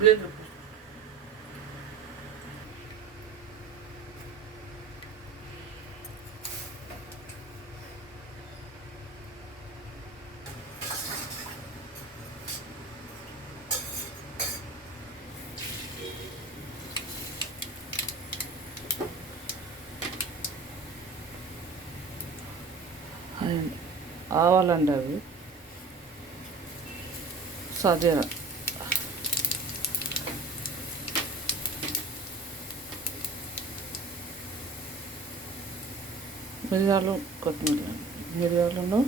Blender ఆవాలండి అవి సజీరా మిరియాలు కొత్తిమీర మిరియాలను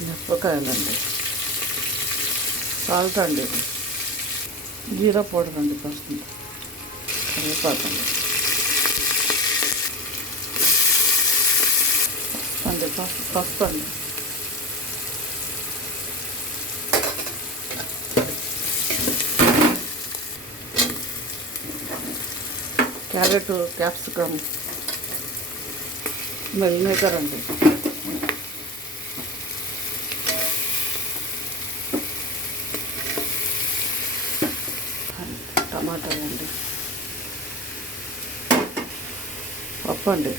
మిరపకాయలండి సాల్ట్ అండి జీరా పౌడర్ అండి పసుపు కరివేపాకండి పసుపు అండి క్యారెట్ క్యాప్సికమ్ మిల్ మేకర్ అండి టమాటాలు అండి పప్పు అండి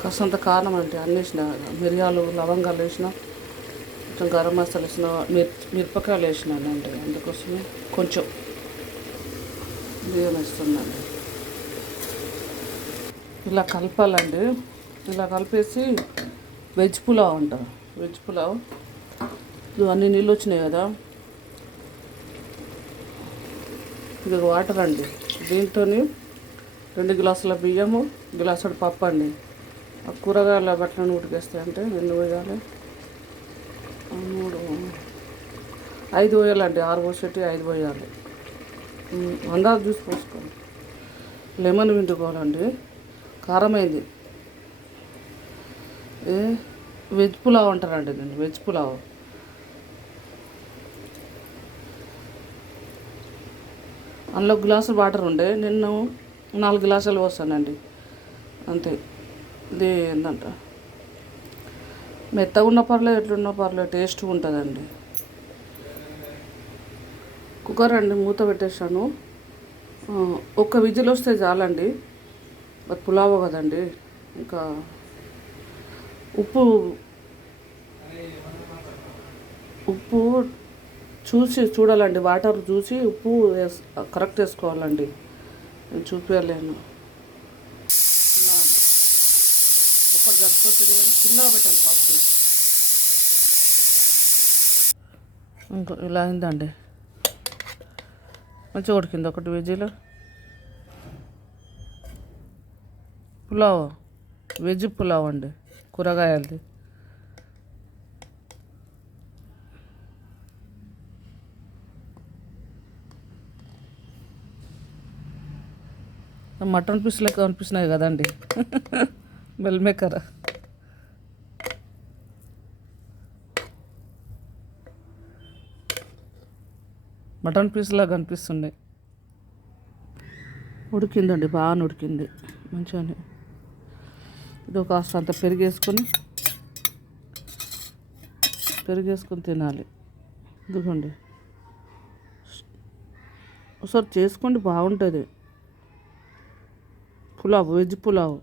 కాసంత కారం అంటే అన్నీ వేసిన మిరియాలు లవంగాలు వేసిన కొంచెం గరం మసాలా వేసిన మిరపకాయలు వేసినానండి అందుకోసమే కొంచెం బియ్యం వేస్తున్నాను. ఇలా కలపాలండి. ఇలా కలిపేసి వెజ్ పులావ్ అంటారు. వెజ్ పులావ్ ఇది అన్ని నీళ్ళు వచ్చినాయి కదా, ఇది వాటర్ అండి. దీంతో 2 గ్లాసుల బియ్యము, గ్లాసుడు పప్పు అండి. ఆ కూరగాయల బట్టలను ఉడికేస్తాయి అంటే 2 వేయాలి, 3 5 వేయాలండి. 6 పోసేటి 5 పోయాలి. అందాజు జ్యూస్ పోసుకోండి. లెమన్ పిండుకోవాలండి. కారమైంది. వెజ్ పులావ్ అంటారండి దీన్ని, వెజ్ పులావ్. అందులో గ్లాసులు వాటర్ ఉండే, నేను 4 గ్లాసులు పోస్తానండి అంతే. ఇది ఏంటంట మెత్తగా ఉన్న పర్లేదు, ఎట్లున్న పర్లేదు, టేస్ట్గా ఉంటుందండి. కుక్కర్ అండి, మూత పెట్టేసాను. 1 విజిల్ వస్తే చాలండి. అది పులావ్ కదండి. ఇంకా ఉప్పు చూడాలండి, వాటర్ చూసి ఉప్పు కరెక్ట్ వేసుకోవాలండి. నేను చూపించలేను. కుక్కర్ జరిపోతుంది కానీ చిన్నగా పెట్టాలి ఫస్ట్. ఇంకా ఇలా అయిందండి, మంచిగా ఉడికింది. 1 విజిల్. పులావ్, వెజ్ పులావ్ అండి, కూరగాయలది. మటన్ పీస్ లెక్క అనిపిస్తున్నాయి కదండి. Meal maker. మటన్ పీస్ లాగా అనిపిస్తున్నాయి. ఉడికిందండి, బాగా ఉడికింది మంచిగానే. ఇది కాస్త అంత పెరిగేసుకొని తినాలి. ఇదిగోండి, ఒకసారి చేసుకోండి, బాగుంటుంది పులావ్, వెజ్ పులావ్.